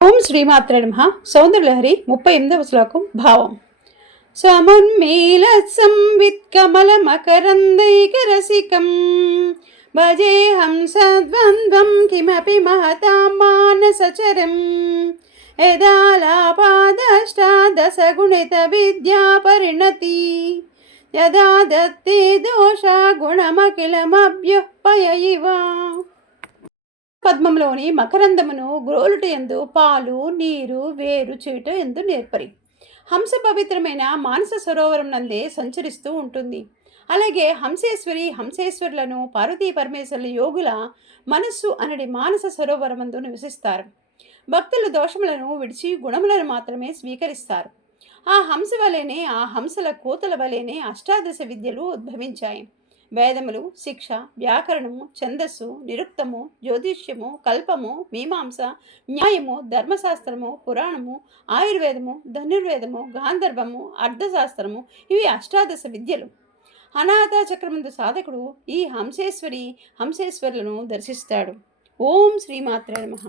ఓం శ్రీమాత్రే నమః. సౌందర్యలహరి 38వ శ్లోకం భావం. సమున్మీలత్సంవిత్కమలమకరందైకరసికం భజేహం సద్వంద్వం కిమపి మహతాం మానసచరం యదాలాపాదష్టాదశగుణిత విద్యా పరిణతి యదా దత్తే దోషా గుణమఖిలమభ్యుపయ ఇవ. పద్మంలోని మకరందమును గ్రోలుట ఎందు పాలు నీరు వేరు చేయుట ఎందు నేర్పరి. హంస పవిత్రమైన మానస సరోవరం నందే సంచరిస్తూ ఉంటుంది. అలాగే హంసేశ్వరులను పార్వతీ పరమేశ్వరుల యోగుల మనస్సు అనడి మానస సరోవరమందు నివసిస్తారు. భక్తులు దోషములను విడిచి గుణములను మాత్రమే స్వీకరిస్తారు. ఆ హంస వలెనే, ఆ హంసల కూతల వలెనే అష్టాదశ విద్యలు ఉద్భవించాయి. వేదములు, శిక్ష, వ్యాకరణము, ఛందస్సు, నిరుక్తము, జ్యోతిష్యము, కల్పము, మీమాంస, న్యాయము, ధర్మశాస్త్రము, పురాణము, ఆయుర్వేదము, ధనుర్వేదము, గాంధర్వము, అర్థశాస్త్రము, ఇవి అష్టాదశ విద్యలు. అనాథ చక్రమందు సాధకుడు ఈ హంసేశ్వరులను దర్శిస్తాడు. ఓం శ్రీమాత్రే నమః.